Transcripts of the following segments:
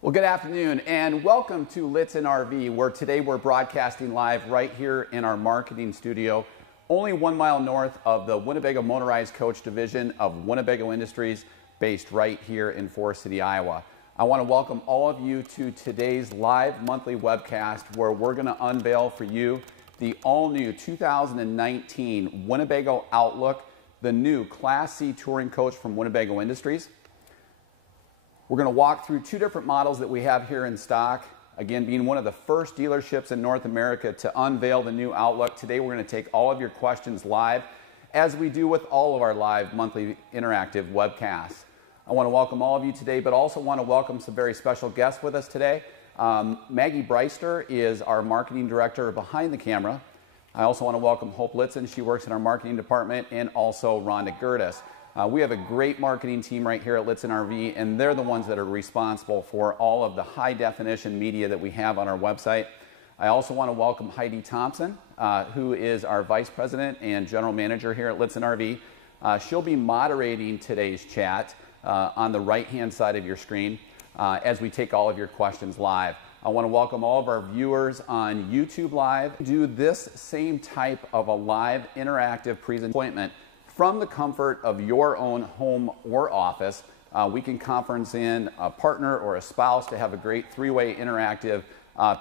Well, good afternoon and welcome to Lichtsinn RV, where today we're broadcasting live right here in our marketing studio, only 1 mile north of the Winnebago Motorized Coach Division of Winnebago Industries, based right here in Forest City, Iowa. I want to welcome all of you to today's live monthly webcast, where we're going to unveil for you the all-new 2019 Winnebago Outlook, the new Class C touring coach from Winnebago Industries. We're going to walk through two different models that we have here in stock. Again, being one of the first dealerships in North America to unveil the new Outlook. Today we're going to take all of your questions live, as we do with all of our live monthly interactive webcasts. I want to welcome all of you today, but also want to welcome some very special guests with us today. Maggie Breister is our marketing director behind the camera. I also want to welcome Hope Lichtsinn. She works in our marketing department, and also Rhonda Gertis. We have a great marketing team right here at Lichtsinn RV, and they're the ones that are responsible for all of the high definition media that we have on our website. I also want to welcome Heidi Thompson, who is our Vice President and General Manager here at Lichtsinn RV. She'll be moderating today's chat on the right-hand side of your screen as we take all of your questions live. I want to welcome all of our viewers on YouTube Live. Do this same type of a live interactive presentation from the comfort of your own home or office. We can conference in a partner or a spouse to have a great three-way interactive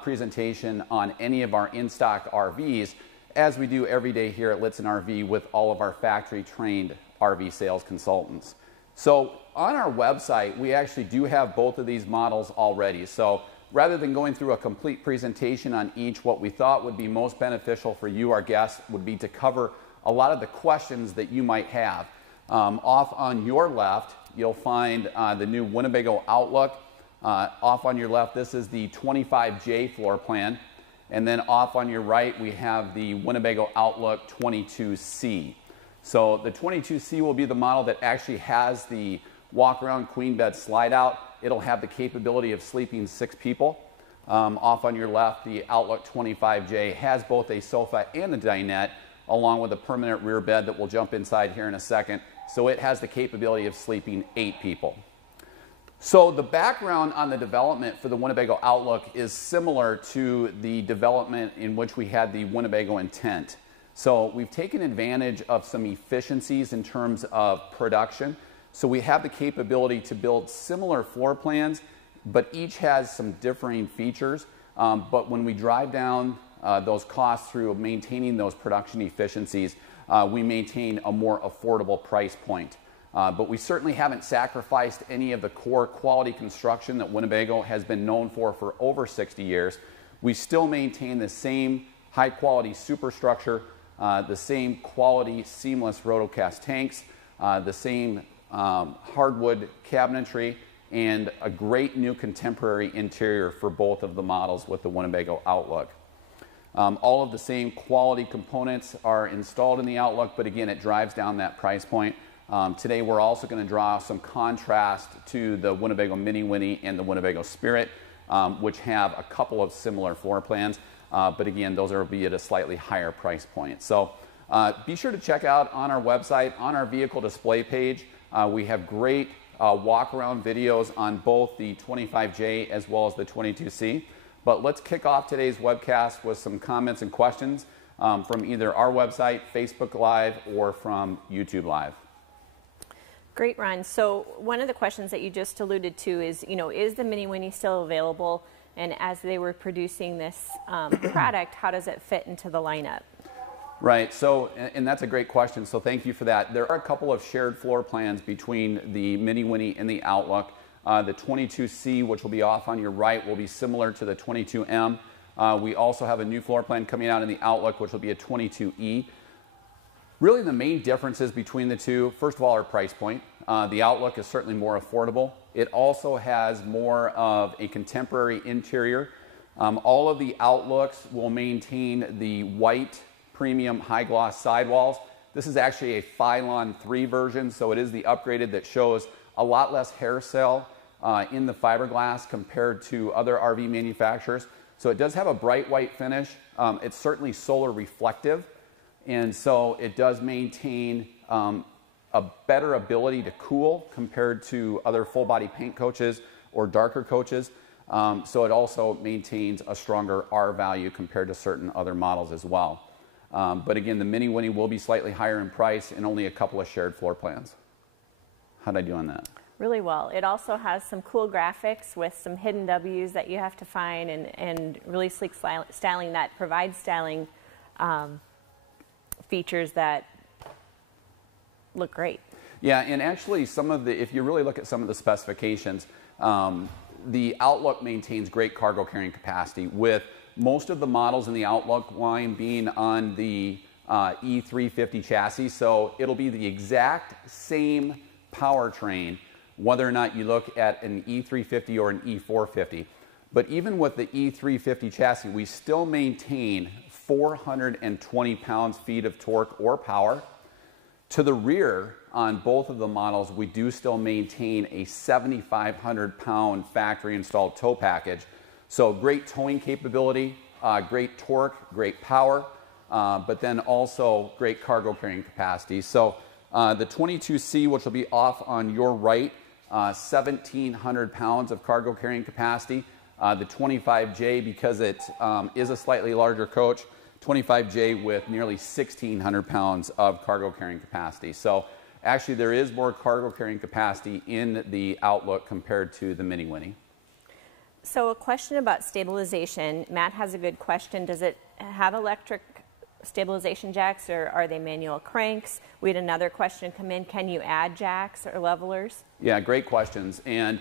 presentation on any of our in-stock RVs, as we do every day here at Lichtsinn RV with all of our factory-trained RV sales consultants. So on our website, we actually do have both of these models already. So rather than going through a complete presentation on each, what we thought would be most beneficial for you, our guests, would be to cover a lot of the questions that you might have. Off on your left, you'll find the new Winnebago Outlook. Off on your left, this is the 25J floor plan. And then off on your right, we have the Winnebago Outlook 22C. So the 22C will be the model that actually has the walk-around queen bed slide out. It'll have the capability of sleeping 6 people. Off on your left, the Outlook 25J has both a sofa and a dinette, along with a permanent rear bed that we'll jump inside here in a second. So it has the capability of sleeping 8 people. So the background on the development for the Winnebago Outlook is similar to the development in which we had the Winnebago Intent. So we've taken advantage of some efficiencies in terms of production. So we have the capability to build similar floor plans, but each has some differing features. But when we drive down those costs through maintaining those production efficiencies, we maintain a more affordable price point. But we certainly haven't sacrificed any of the core quality construction that Winnebago has been known for over 60 years. We still maintain the same high quality superstructure, the same quality seamless rotocast tanks, the same hardwood cabinetry, and a great new contemporary interior for both of the models with the Winnebago Outlook. All of the same quality components are installed in the Outlook, but again, it drives down that price point. Today, we're also going to draw some contrast to the Winnebago Mini Winnie and the Winnebago Spirit, which have a couple of similar floor plans, but again, those will be at a slightly higher price point. So be sure to check out on our website, on our vehicle display page. We have great walk-around videos on both the 25J as well as the 22C. But let's kick off today's webcast with some comments and questions from either our website, Facebook Live, or from YouTube Live. Great, Ron. So one of the questions that you just alluded to is, is the Mini Winnie still available? And as they were producing this product, how does it fit into the lineup? Right, so, and that's a great question, so thank you for that. There are a couple of shared floor plans between the Mini Winnie and the Outlook. The 22C, which will be off on your right, will be similar to the 22M. We also have a new floor plan coming out in the Outlook, which will be a 22E. Really, the main differences between the two, first of all, are price point. The Outlook is certainly more affordable. It also has more of a contemporary interior. All of the Outlooks will maintain the white premium high gloss sidewalls. This is actually a Phylon 3 version, so it is the upgraded that shows a lot less hair cell in the fiberglass compared to other RV manufacturers. So it does have a bright white finish. It's certainly solar reflective, and so it does maintain a better ability to cool compared to other full body paint coaches or darker coaches. So it also maintains a stronger R value compared to certain other models as well. But again, the Mini Winnie will be slightly higher in price and only a couple of shared floor plans. How'd I do on that? Really well. It also has some cool graphics with some hidden W's that you have to find, and really sleek styling that provides styling features that look great. Yeah, and actually if you really look at some of the specifications, the Outlook maintains great cargo carrying capacity, with most of the models in the Outlook line being on the E350 chassis. So it'll be the exact same powertrain whether or not you look at an E350 or an E450. But even with the E350 chassis, we still maintain 420 pounds-feet of torque or power. To the rear, on both of the models, we do still maintain a 7,500 pound factory installed tow package. So great towing capability, great torque, great power, but then also great cargo carrying capacity. So the 22C, which will be off on your right, 1,700 pounds of cargo carrying capacity. The 25J, because it is a slightly larger coach, 25J with nearly 1,600 pounds of cargo carrying capacity. So actually there is more cargo carrying capacity in the Outlook compared to the Mini Winnie. So a question about stabilization. Matt has a good question. Does it have electric stabilization jacks, or are they manual cranks? We had another question come in. Can you add jacks or levelers? Yeah, great questions. And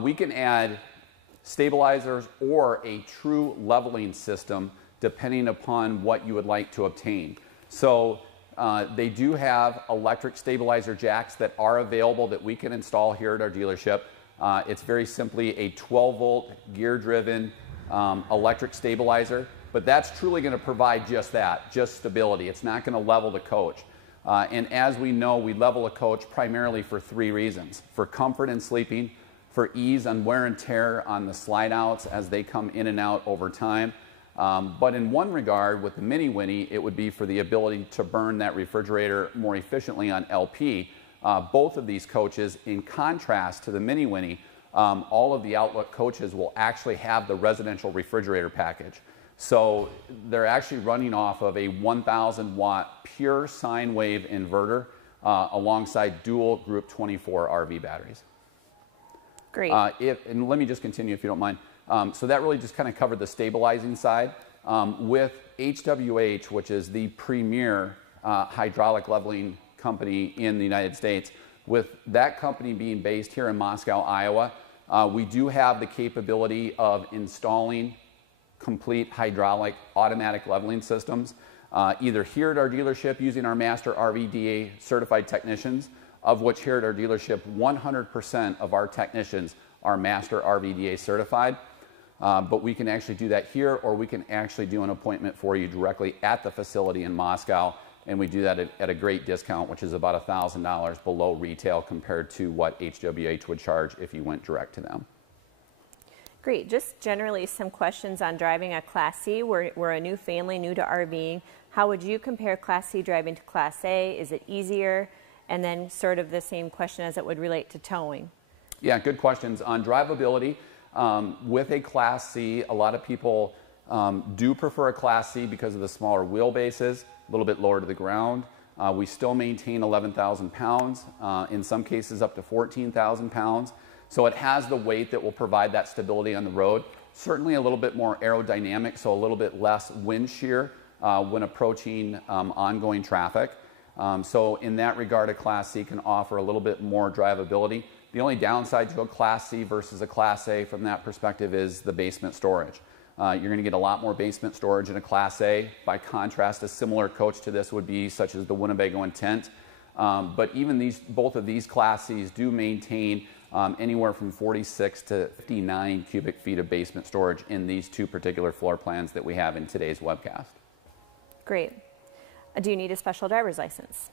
we can add stabilizers or a true leveling system depending upon what you would like to obtain. So they do have electric stabilizer jacks that are available that we can install here at our dealership. It's very simply a 12-volt gear-driven electric stabilizer, but that's truly going to provide just that, just stability. It's not going to level the coach. And as we know, we level a coach primarily for three reasons: for comfort in sleeping, for ease on wear and tear on the slide outs as they come in and out over time. But in one regard, with the Mini Winnie, it would be for the ability to burn that refrigerator more efficiently on LP. Both of these coaches, in contrast to the Mini Winnie, all of the Outlook coaches will actually have the residential refrigerator package. So they're actually running off of a 1,000 watt pure sine wave inverter alongside dual Group 24 RV batteries. Great. And let me just continue if you don't mind. So that really just kind of covered the stabilizing side. With HWH, which is the premier hydraulic leveling company in the United States, with that company being based here in Moscow, Iowa, we do have the capability of installing complete hydraulic automatic leveling systems, either here at our dealership using our Master RVDA certified technicians, of which here at our dealership 100% of our technicians are Master RVDA certified. But we can actually do that here, or we can actually do an appointment for you directly at the facility in Moscow, and we do that at a great discount, which is about $1,000 below retail compared to what HWH would charge if you went direct to them. Great. Just generally some questions on driving a Class C. We're a new family, new to RVing. How would you compare Class C driving to Class A? Is it easier? And then sort of the same question as it would relate to towing. Yeah, good questions. On drivability, with a Class C, a lot of people do prefer a Class C because of the smaller wheelbases, a little bit lower to the ground. We still maintain 11,000 pounds, in some cases up to 14,000 pounds. So it has the weight that will provide that stability on the road. Certainly a little bit more aerodynamic, so a little bit less wind shear when approaching ongoing traffic. So in that regard, a Class C can offer a little bit more drivability. The only downside to a Class C versus a Class A from that perspective is the basement storage. You're going to get a lot more basement storage in a Class A. By contrast, a similar coach to this would be such as the Winnebago Intent. But even both of these Class Cs do maintain anywhere from 46 to 59 cubic feet of basement storage in these two particular floor plans that we have in today's webcast. Great. Do you need a special driver's license?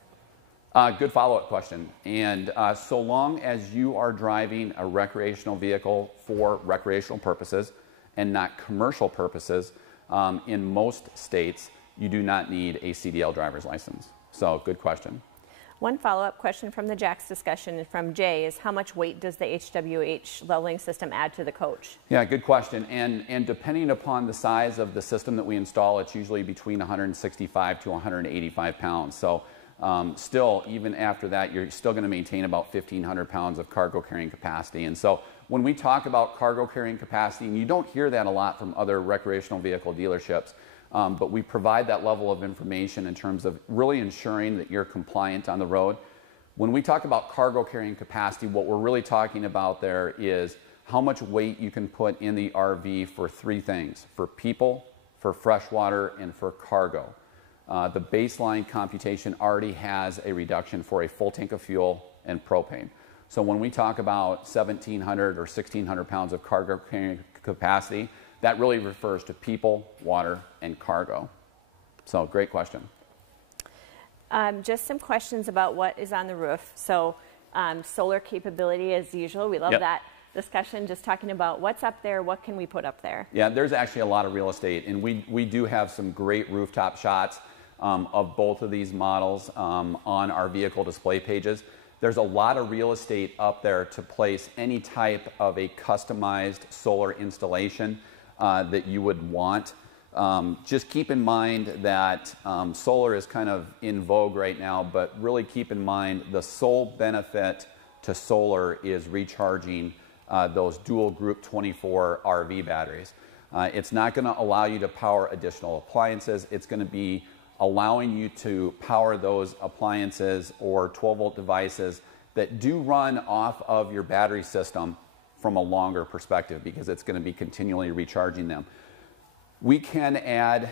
Good follow-up question. And so long as you are driving a recreational vehicle for recreational purposes and not commercial purposes, in most states, you do not need a CDL driver's license. So good question. One follow-up question from the jacks discussion from Jay is how much weight does the HWH leveling system add to the coach? Yeah, good question. And depending upon the size of the system that we install, it's usually between 165 to 185 pounds. So still, even after that, you're still going to maintain about 1,500 pounds of cargo carrying capacity. And so when we talk about cargo carrying capacity, and you don't hear that a lot from other recreational vehicle dealerships, but we provide that level of information in terms of really ensuring that you're compliant on the road. When we talk about cargo carrying capacity, what we're really talking about there is how much weight you can put in the RV for three things: for people, for freshwater, and for cargo. The baseline computation already has a reduction for a full tank of fuel and propane. So when we talk about 1,700 or 1,600 pounds of cargo carrying capacity, that really refers to people, water, and cargo. So great question. Just some questions about what is on the roof. So solar capability as usual. We love that discussion, just talking about what's up there, what can we put up there? Yeah, there's actually a lot of real estate, and we do have some great rooftop shots of both of these models on our vehicle display pages. There's a lot of real estate up there to place any type of a customized solar installation that you would want. Just keep in mind that solar is kind of in vogue right now, but really keep in mind the sole benefit to solar is recharging those dual group 24 RV batteries. It's not going to allow you to power additional appliances. It's going to be allowing you to power those appliances or 12-volt devices that do run off of your battery system from a longer perspective, because it's going to be continually recharging them. We can add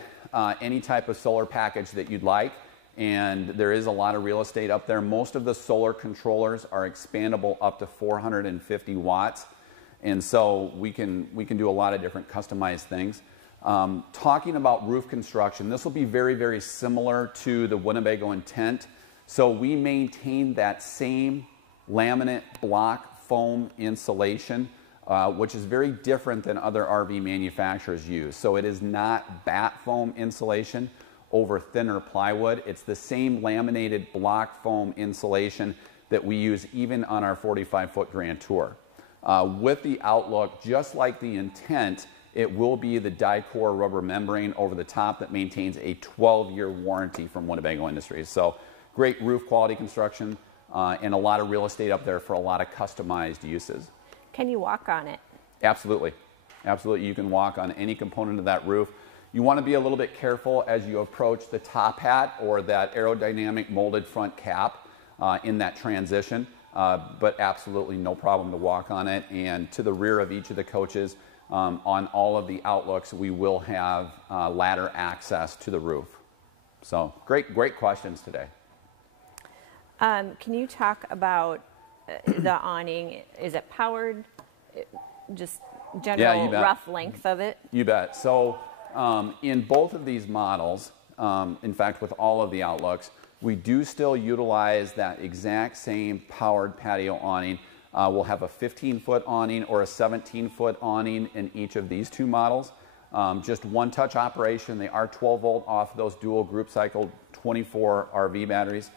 any type of solar package that you'd like, and there is a lot of real estate up there. Most of the solar controllers are expandable up to 450 watts, and so we can do a lot of different customized things. Talking about roof construction, this will be very, very similar to the Winnebago intent. So we maintain that same laminate block foam insulation, which is very different than other RV manufacturers use. So it is not batt foam insulation over thinner plywood. It's the same laminated block foam insulation that we use even on our 45-foot Grand Tour. With the Outlook, just like the intent, it will be the die-core rubber membrane over the top that maintains a 12-year warranty from Winnebago Industries. So great roof quality construction and a lot of real estate up there for a lot of customized uses. Can you walk on it? Absolutely. Absolutely. You can walk on any component of that roof. You want to be a little bit careful as you approach the top hat or that aerodynamic molded front cap in that transition, but absolutely no problem to walk on it. And to the rear of each of the coaches, on all of the Outlooks, we will have ladder access to the roof. So great questions today. Can you talk about the awning? Is it powered? Just general rough length of it? You bet. So in both of these models, in fact with all of the Outlooks, we do still utilize that exact same powered patio awning. We'll have a 15-foot awning or a 17-foot awning in each of these two models. Just one-touch operation. They are 12-volt off those dual group cycle 24 RV batteries,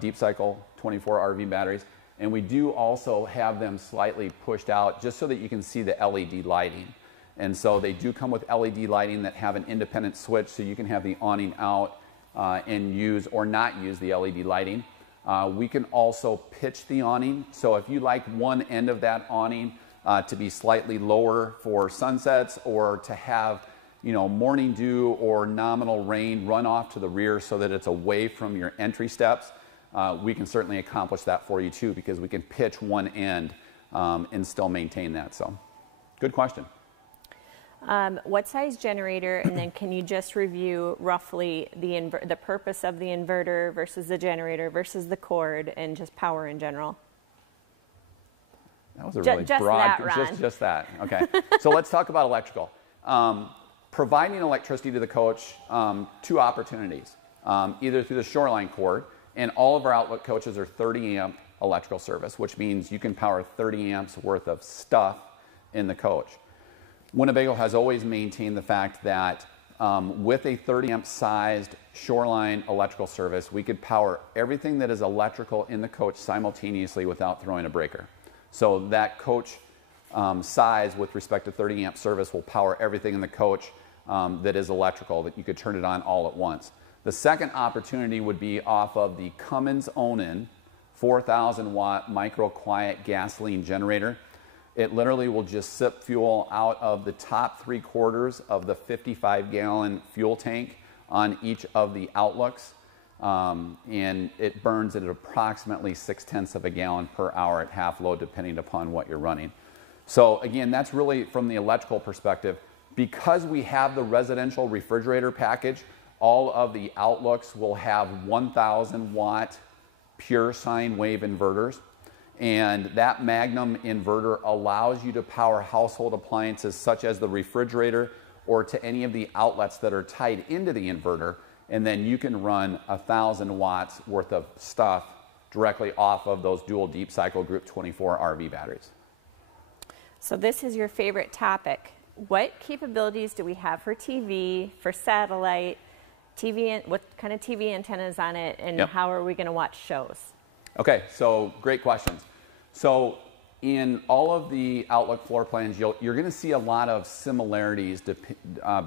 deep cycle 24 RV batteries. And we do also have them slightly pushed out just so that you can see the LED lighting. And so they do come with LED lighting that have an independent switch, so you can have the awning out and use or not use the LED lighting. We can also pitch the awning. So if you like one end of that awning to be slightly lower for sunsets, or to have, morning dew or nominal rain run off to the rear so that it's away from your entry steps, we can certainly accomplish that for you too, because we can pitch one end and still maintain that. So good question. What size generator, and then can you just review roughly the purpose of the inverter versus the generator versus the cord and just power in general? That was a really broad, just that. Okay. So let's talk about electrical. Providing electricity to the coach, two opportunities, either through the shoreline cord, and all of our Outlook coaches are 30 amp electrical service, which means you can power 30 amps worth of stuff in the coach. Winnebago has always maintained the fact that with a 30 amp sized Shoreline electrical service, we could power everything that is electrical in the coach simultaneously without throwing a breaker. So that coach size with respect to 30 amp service will power everything in the coach that is electrical, that you could turn it on all at once. The second opportunity would be off of the Cummins Onan 4,000 watt micro quiet gasoline generator. It literally will just sip fuel out of the top 3/4 of the 55-gallon fuel tank on each of the outlooks, and it burns at approximately 0.6 of a gallon per hour at half load, depending upon what you're running. So again, that's really from the electrical perspective. Because we have the residential refrigerator package, all of the outlooks will have 1,000 watt pure sine wave inverters. And that Magnum inverter allows you to power household appliances such as the refrigerator or to any of the outlets that are tied into the inverter. And then you can run 1,000 watts worth of stuff directly off of those dual deep cycle Group 24 RV batteries. So this is your favorite topic. What capabilities do we have for TV, for satellite, TV, what kind of TV antennas on it, and how are we going to watch shows? Okay, so great questions. So in all of the Outlook floor plans, you're going to see a lot of similarities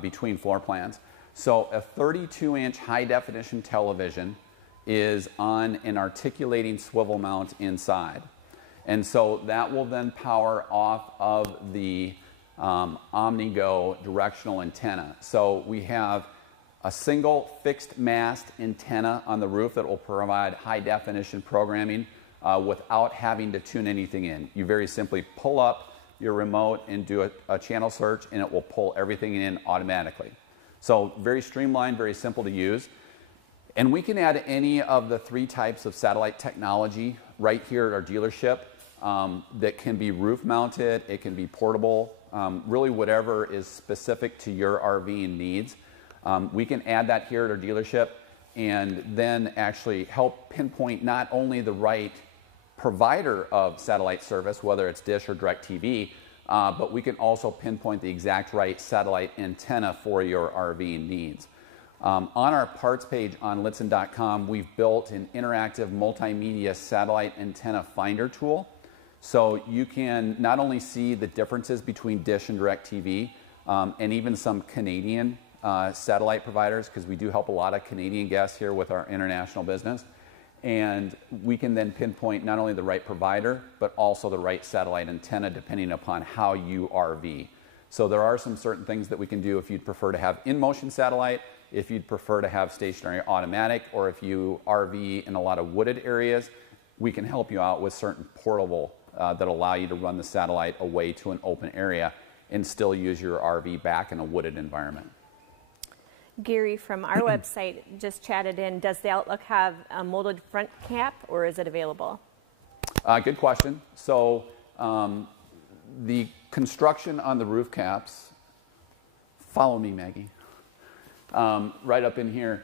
between floor plans. So a 32-inch high-definition television is on an articulating swivel mount inside. And so that will then power off of the OmniGo directional antenna. So we have a single fixed mast antenna on the roof that will provide high-definition programming without having to tune anything in. You very simply pull up your remote and do a channel search, and it will pull everything in automatically. So very streamlined, very simple to use. And we can add any of the 3 types of satellite technology right here at our dealership that can be roof mounted, it can be portable, really whatever is specific to your RV needs. We can add that here at our dealership and then actually help pinpoint not only the right provider of satellite service, whether it's Dish or DirecTV, but we can also pinpoint the exact right satellite antenna for your RV needs. On our parts page on Lichtsinn.com, we've built an interactive multimedia satellite antenna finder tool. So you can not only see the differences between Dish and DirecTV, and even some Canadian satellite providers, because we do help a lot of Canadian guests here with our international business. And we can then pinpoint not only the right provider, but also the right satellite antenna depending upon how you RV. So there are some certain things that we can do if you'd prefer to have in-motion satellite, if you'd prefer to have stationary automatic, or if you RV in a lot of wooded areas, we can help you out with certain portable that allow you to run the satellite away to an open area and still use your RV back in a wooded environment. Gary from our website just chatted in, does the Outlook have a molded front cap or is it available? Good question. So the construction on the roof caps, follow me Maggie, right up in here.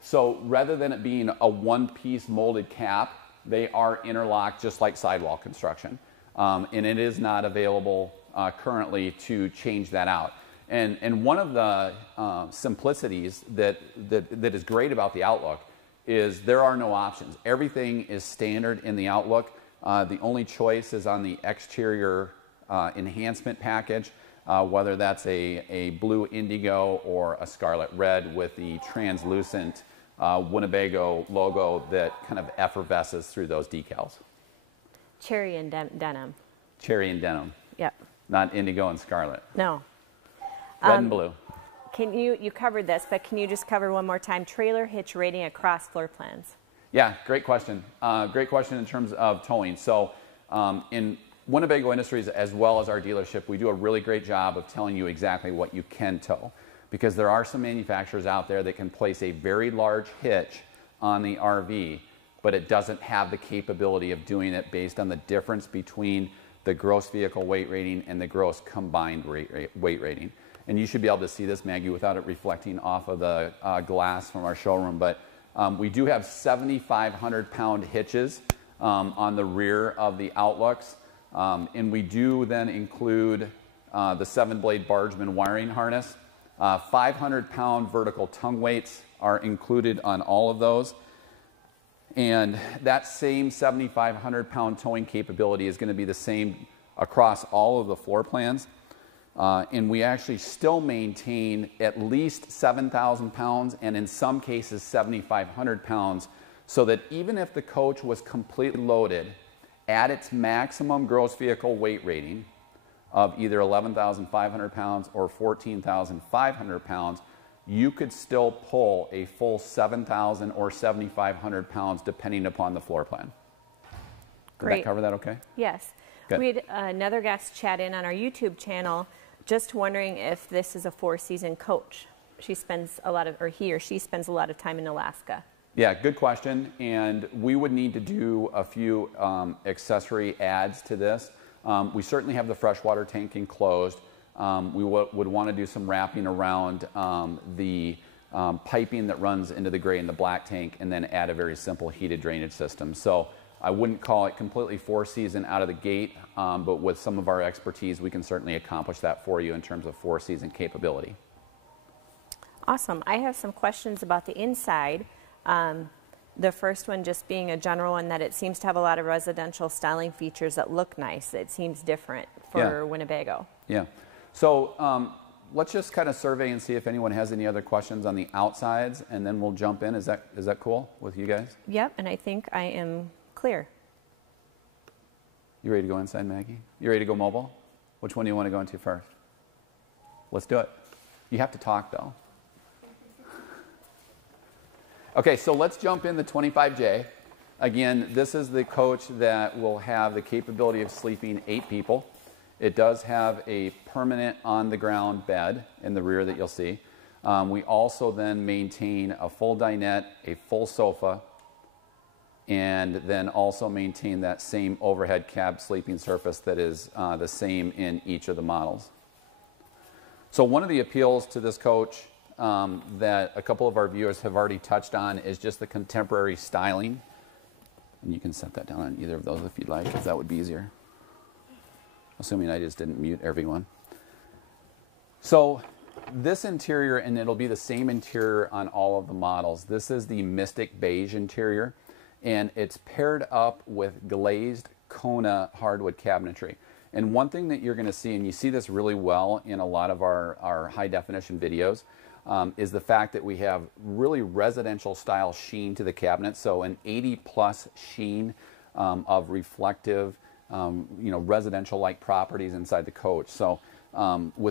So rather than it being a one-piece molded cap, they are interlocked just like sidewall construction. And it is not available currently to change that out. And one of the simplicities that is great about the Outlook is there are no options. Everything is standard in the Outlook. The only choice is on the exterior enhancement package, whether that's a blue indigo or a scarlet red with the translucent Winnebago logo that kind of effervesces through those decals. Cherry and denim. Cherry and denim. Yep. Not indigo and scarlet. No. Red and blue. Can you covered this, but can you just cover one more time, trailer hitch rating across floor plans? Yeah, great question. Great question in terms of towing. So in Winnebago Industries, as well as our dealership, we do a really great job of telling you exactly what you can tow, because there are some manufacturers out there that can place a very large hitch on the RV, but it doesn't have the capability of doing it based on the difference between the gross vehicle weight rating and the gross combined weight rating. And you should be able to see this, Maggie, without it reflecting off of the glass from our showroom. But we do have 7,500-pound hitches on the rear of the Outlooks. And we do then include the 7-blade Bargeman wiring harness 500-pound vertical tongue weights are included on all of those. And that same 7,500-pound towing capability is going to be the same across all of the floor plans. And we actually still maintain at least 7,000 pounds and in some cases 7,500 pounds, so that even if the coach was completely loaded at its maximum gross vehicle weight rating of either 11,500 pounds or 14,500 pounds, you could still pull a full 7,000 or 7,500 pounds depending upon the floor plan. Did Great. that cover that okay? Yes. Good. We had another guest chat in on our YouTube channel, just wondering if this is a four-season coach. She spends a lot of, or he or she spends a lot of time in Alaska. Yeah, good question. And we would need to do a few accessory adds to this. We certainly have the freshwater tank enclosed. We would want to do some wrapping around the piping that runs into the gray and the black tank, and then add a very simple heated drainage system. So I wouldn't call it completely four-season out of the gate, but with some of our expertise, we can certainly accomplish that for you in terms of four-season capability. Awesome. I have some questions about the inside. The first one just being a general one, that it seems to have a lot of residential styling features that look nice. It seems different for Winnebago. Yeah. So let's just kind of survey and see if anyone has any other questions on the outsides, and then we'll jump in. Is that cool with you guys? Yep, and I think I am clear. You ready to go inside, Maggie? You ready to go mobile? Which one do you want to go into first? Let's do it. You have to talk, though. Okay, so let's jump in the 25J. Again, this is the coach that will have the capability of sleeping 8 people. It does have a permanent on-the-ground bed in the rear that you'll see. We also then maintain a full dinette, a full sofa, and then also maintain that same overhead cab sleeping surface that is the same in each of the models. So one of the appeals to this coach that a couple of our viewers have already touched on is just the contemporary styling. And you can set that down on either of those if you'd like, because that would be easier. Assuming I just didn't mute everyone. So this interior, and it'll be the same interior on all of the models. This is the Mystic Beige interior, and it's paired up with glazed Kona hardwood cabinetry. And one thing that you're going to see, and you see this really well in a lot of our high definition videos, is the fact that we have really residential style sheen to the cabinet. So an 80+ sheen of reflective, residential like properties inside the coach. So with